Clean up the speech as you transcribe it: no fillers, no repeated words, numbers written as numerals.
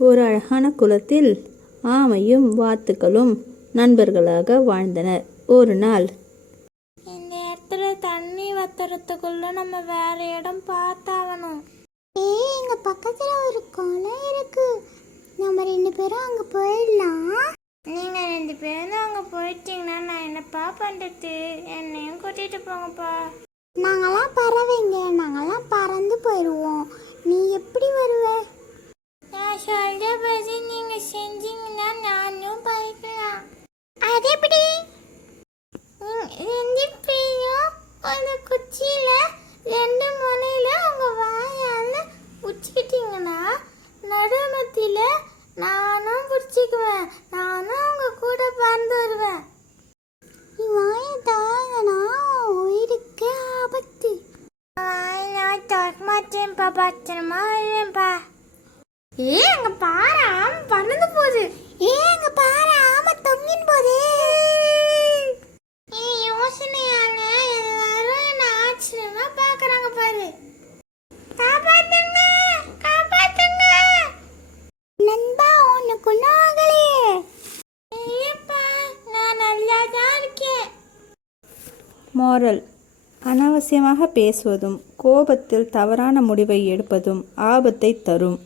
ஒரு அழகான குளத்தில் ஆமையும் வாத்துக்களும் நண்பர்களாக வாழ்ந்தனர். ஒரு நாள், இந்த இடத்துல தண்ணி வத்துறதுக்குள்ள நம்ம வேற இடம் பார்த்தாகணும். எங்க பக்கத்துல ஒரு குளம் இருக்கு, நம்ம 2 பேரும் அங்க போயிடலாம். நீங்க 2 பேரும் அங்க போயிட்டீங்கன்னா நான் என்னப்பா பண்றது? என்னையும் கூட்டிட்டு போங்கப்பா. நாங்கெல்லாம் பறவைங்க, நாங்கெல்லாம் பறந்து போயிடுவோம். நீ எப்படி வருவ? நான் சொல்ற பற்றி நீங்க செஞ்சீங்கன்னா நானும் பறக்கலாம். அது எப்படி? 2 பேரும் அந்த குச்சியில 2 முனையில உங்க வாயால பிடிச்சிக்கிட்டீங்கன்னா நடுமத்தில நானும் பிடிச்சிக்குவேன். நானும் உங்க கூட பறந்து வருவேன். நீ வாய தாங்கனா உயிருக்கு ஆபத்து. நான் திறக்க மாட்டேன்ப்பா, பத்திரமா வருவேன்ப்பா. அங்க பாரு, ஆமை பறந்து போகுது. அங்க பாரு, ஆமை தொங்கின் போதே. யோசனையால எல்லாரும் என்ன ஆச்சரியமா பாக்குறாங்க பாரு. காப்பாத்துங்க, காப்பாத்துங்க. நண்பா, உனக்கு ஒன்றும் ஆகலையே. இல்லப்பா, நான் நல்லா தான் இருக்கேன். மோரல்: அனாவசியமாக பேசுவதும் கோபத்தில் தவறான முடிவை எடுப்பதும் ஆபத்தை தரும்.